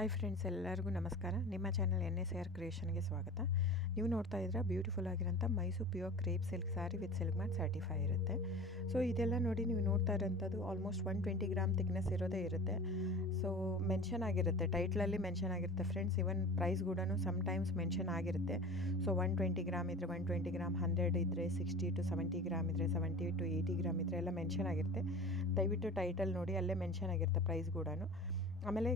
Hi friends, ಎಲ್ಲರಿಗೂ ನಮಸ್ಕಾರ. ನಿಮ್ಮ ಚಾನಲ್ NSR ಕ್ರಿಯೇಷನ್ಗೆ ಸ್ವಾಗತ. ನೀವು ನೋಡ್ತಾ ಇದ್ರೆ ಬ್ಯೂಟಿಫುಲ್ ಆಗಿರೋಂಥ Mysuru pure crepe silk saree with silk ಮ್ಯಾಟ್ ಸರ್ಟಿಫೈ ಇರುತ್ತೆ. ಸೊ ಇದೆಲ್ಲ ನೋಡಿ ನೀವು ನೋಡ್ತಾ ಇರೋಂಥದ್ದು ಆಲ್ಮೋಸ್ಟ್ 120 ಗ್ರಾಮ್ ಥಿಕ್ನೆಸ್ ಇರೋದೇ ಇರುತ್ತೆ. ಸೊ ಮೆನ್ಷನ್ ಆಗಿರುತ್ತೆ, ಟೈಟ್ಲಲ್ಲಿ ಮೆನ್ಷನ್ ಆಗಿರುತ್ತೆ ಫ್ರೆಂಡ್ಸ್. ಇವನ್ ಪ್ರೈಸ್ ಕೂಡ ಸಮ್ಟೈಮ್ಸ್ ಮೆನ್ಷನ್ ಆಗಿರುತ್ತೆ. ಸೊ 120 ಗ್ರಾಮ್ ಇದ್ದರೆ 120 ಗ್ರಾಮ್, 100 ಇದ್ದರೆ 60 to 70 ಗ್ರಾಮ್ ಇದ್ದರೆ 70 to 80 ಗ್ರಾಮ್ ಇದ್ದರೆ ಎಲ್ಲ ಮೆನ್ಷನ್ ಆಗಿರುತ್ತೆ. ದಯವಿಟ್ಟು ಟೈಟಲ್ ನೋಡಿ, ಅಲ್ಲೇ ಮೆನ್ಷನ್ ಆಗಿರುತ್ತೆ ಪ್ರೈಸ್ ಕೂಡ. ಆಮೇಲೆ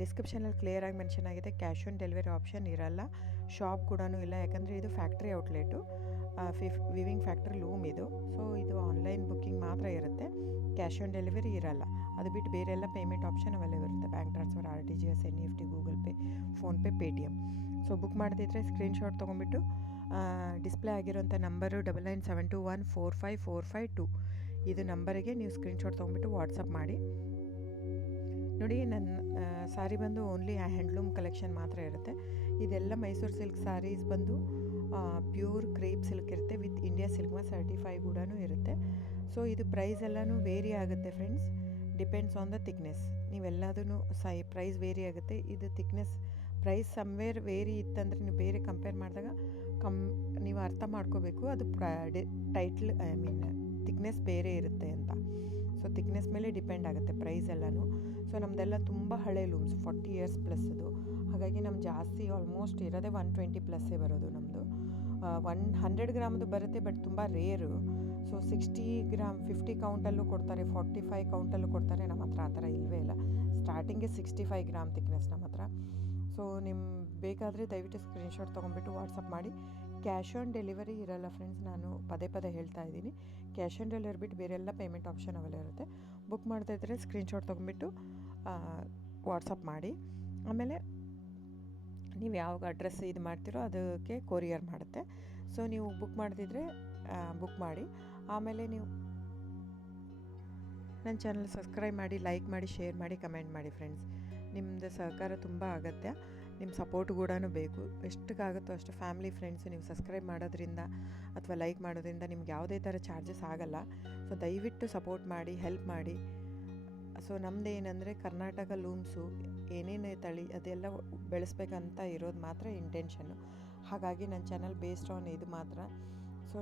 ಡಿಸ್ಕ್ರಿಪ್ಷನಲ್ಲಿ ಕ್ಲಿಯರಾಗಿ ಮೆನ್ಷನ್ ಆಗಿದೆ, ಕ್ಯಾಶ್ ಆನ್ ಡೆಲಿವರಿ ಆಪ್ಷನ್ ಇರಲ್ಲ, ಶಾಪ್ ಕೂಡ ಇಲ್ಲ. ಯಾಕಂದರೆ ಇದು factory outlet, viewing factory loom ಇದು. ಸೊ ಇದು ಆನ್ಲೈನ್ ಬುಕ್ಕಿಂಗ್ ಮಾತ್ರ ಇರುತ್ತೆ, ಕ್ಯಾಶ್ ಆನ್ ಡೆಲಿವರಿ ಇರಲ್ಲ. ಅದು ಬಿಟ್ಟು ಬೇರೆ ಎಲ್ಲ ಪೇಮೆಂಟ್ ಆಪ್ಷನ್ ಅವೈಲೇಬಲ್ ಇರುತ್ತೆ, bank transfer, RTGS, NEFT, Google pay, PhonePe, Paytm. So book ಮಾಡ್ತಿದ್ರೆ ಸ್ಕ್ರೀನ್ಶಾಟ್ ತೊಗೊಂಬಿಟ್ಟು ಡಿಸ್ಪ್ಲೇ ಆಗಿರೋಂಥ ನಂಬರು 9972145452 ಇದು ನಂಬರಿಗೆ ನೀವು ಸ್ಕ್ರೀನ್ಶಾಟ್ ತೊಗೊಂಬಿಟ್ಟು ವಾಟ್ಸಪ್ ಮಾಡಿ. ನೋಡಿ, ನನ್ನ ಸ್ಯಾರಿ ಬಂದು ಓನ್ಲಿ ಹ್ಯಾಂಡ್ಲೂಮ್ ಕಲೆಕ್ಷನ್ ಮಾತ್ರ ಇರುತ್ತೆ. ಇದೆಲ್ಲ ಮೈಸೂರು ಸಿಲ್ಕ್ ಸ್ಯಾರೀಸ್ ಬಂದು ಪ್ಯೂರ್ ಕ್ರೇಪ್ ಸಿಲ್ಕ್ ಇರುತ್ತೆ, with India silk mark certify ಕೂಡ ಇರುತ್ತೆ. ಸೊ ಇದು ಪ್ರೈಸ್ ಎಲ್ಲನೂ ವೇರಿ ಆಗುತ್ತೆ friends, depends on the thickness. ನೀವೆಲ್ಲದೂ ಪ್ರೈಸ್ ವೇರಿ ಆಗುತ್ತೆ. ಇದು ಥಿಕ್ನೆಸ್ ಪ್ರೈಸ್ ಸಮ್ವೇರ್ ವೇರಿ ಇತ್ತಂದರೆ ನೀವು ಬೇರೆ ಕಂಪೇರ್ ಮಾಡಿದಾಗ ನೀವು ಅರ್ಥ ಮಾಡ್ಕೋಬೇಕು, ಅದು ಥಿಕ್ನೆಸ್ ಬೇರೆ ಇರುತ್ತೆ ಅಂತ. ಸೊ ಥಿಕ್ನೆಸ್ ಮೇಲೆ ಡಿಪೆಂಡ್ ಆಗುತ್ತೆ ಪ್ರೈಸ್ ಎಲ್ಲನೂ. ಸೊ ನಮ್ಮದೆಲ್ಲ ತುಂಬ ಹಳೆ ಲೂಮ್ಸ್, 40 years ಪ್ಲಸ್ ಅದು. ಹಾಗಾಗಿ ನಮ್ಮ ಜಾಸ್ತಿ ಆಲ್ಮೋಸ್ಟ್ ಇರೋದೇ 120 ಪ್ಲಸ್ಸೇ ಬರೋದು ನಮ್ಮದು. 100 ಗ್ರಾಮ್ದು ಬರುತ್ತೆ, ಬಟ್ ತುಂಬ ರೇರು. ಸೊ 60 ಗ್ರಾಮ್ 50 ಕೌಂಟಲ್ಲೂ ಕೊಡ್ತಾರೆ, 45 ಕೌಂಟಲ್ಲೂ ಕೊಡ್ತಾರೆ. ನಮ್ಮ ಹತ್ರ ಆ ಥರ ಇಲ್ಲವೇ ಇಲ್ಲ. ಸ್ಟಾರ್ಟಿಂಗ್ಗೆ 65 ಗ್ರಾಮ್ ಥಿಕ್ನೆಸ್ ನಮ್ಮ ಹತ್ರ. ಸೊ ಬೇಕಾದರೆ ದಯವಿಟ್ಟು ಸ್ಕ್ರೀನ್ಶಾಟ್ ತೊಗೊಂಬಿಟ್ಟು ವಾಟ್ಸಪ್ ಮಾಡಿ. ಕ್ಯಾಶ್ ಆನ್ ಡೆಲಿವರಿ ಇರಲ್ಲ ಫ್ರೆಂಡ್ಸ್, ನಾನು ಪದೇ ಹೇಳ್ತಾ ಇದ್ದೀನಿ. ಕ್ಯಾಶ್ ಆನ್ ಡೆಲಿವರಿ ಬಿಟ್ಟು ಬೇರೆಲ್ಲ ಪೇಮೆಂಟ್ ಆಪ್ಷನ್ ಅವೈಲೇಬಲ್ ಇರುತ್ತೆ. ಬುಕ್ ಮಾಡ್ತಾ ಇದ್ದರೆ ಸ್ಕ್ರೀನ್ಶಾಟ್ ತೊಗೊಂಬಿಟ್ಟು ವಾಟ್ಸಪ್ ಮಾಡಿ. ಆಮೇಲೆ ನೀವು ಯಾವಾಗ ಅಡ್ರೆಸ್ ಇದು ಮಾಡ್ತೀರೋ ಅದಕ್ಕೆ ಕೊರಿಯರ್ ಮಾಡುತ್ತೆ. ಸೊ ನೀವು ಬುಕ್ ಮಾಡ್ತಿದ್ರೆ ಬುಕ್ ಮಾಡಿ. ಆಮೇಲೆ ನೀವು ನನ್ನ ಚಾನಲ್ ಸಬ್ಸ್ಕ್ರೈಬ್ ಮಾಡಿ, ಲೈಕ್ ಮಾಡಿ, ಶೇರ್ ಮಾಡಿ, ಕಮೆಂಟ್ ಮಾಡಿ ಫ್ರೆಂಡ್ಸ್. ನಿಮ್ಮದು ಸಹಕಾರ ತುಂಬ ಅಗತ್ಯ, ನಿಮ್ಮ ಸಪೋರ್ಟ್ ಕೂಡ ಬೇಕು. ಎಷ್ಟಕ್ಕಾಗುತ್ತೋ ಅಷ್ಟು ಫ್ಯಾಮಿಲಿ ಫ್ರೆಂಡ್ಸು ನೀವು ಸಬ್ಸ್ಕ್ರೈಬ್ ಮಾಡೋದ್ರಿಂದ ಅಥವಾ ಲೈಕ್ ಮಾಡೋದ್ರಿಂದ ನಿಮ್ಗೆ ಯಾವುದೇ ಥರ ಚಾರ್ಜಸ್ ಆಗಲ್ಲ. ಸೊ ದಯವಿಟ್ಟು ಸಪೋರ್ಟ್ ಮಾಡಿ, ಹೆಲ್ಪ್ ಮಾಡಿ. ಸೊ ನಮ್ಮದು ಏನಂದರೆ ಕರ್ನಾಟಕ ಲೂಮ್ಸು ಏನೇನು ತಳಿ ಅದೆಲ್ಲ ಬೆಳೆಸ್ಬೇಕಂತ ಇರೋದು ಮಾತ್ರ ಇಂಟೆನ್ಷನ್ನು. ಹಾಗಾಗಿ ನನ್ನ ಚಾನಲ್ ಬೇಸ್ಡ್ ಆನ್ ಇದು ಮಾತ್ರ. ಸೊ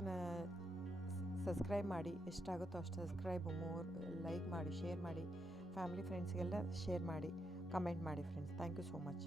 ಸಬ್ಸ್ಕ್ರೈಬ್ ಮಾಡಿ, ಎಷ್ಟಾಗುತ್ತೋ ಅಷ್ಟು ಸಬ್ಸ್ಕ್ರೈಬ್, ಲೈಕ್ ಮಾಡಿ, ಶೇರ್ ಮಾಡಿ, ಫ್ಯಾಮಿಲಿ ಫ್ರೆಂಡ್ಸ್ಗೆಲ್ಲ ಶೇರ್ ಮಾಡಿ, ಕಮೆಂಟ್ ಮಾಡಿ friends. Thank you so much.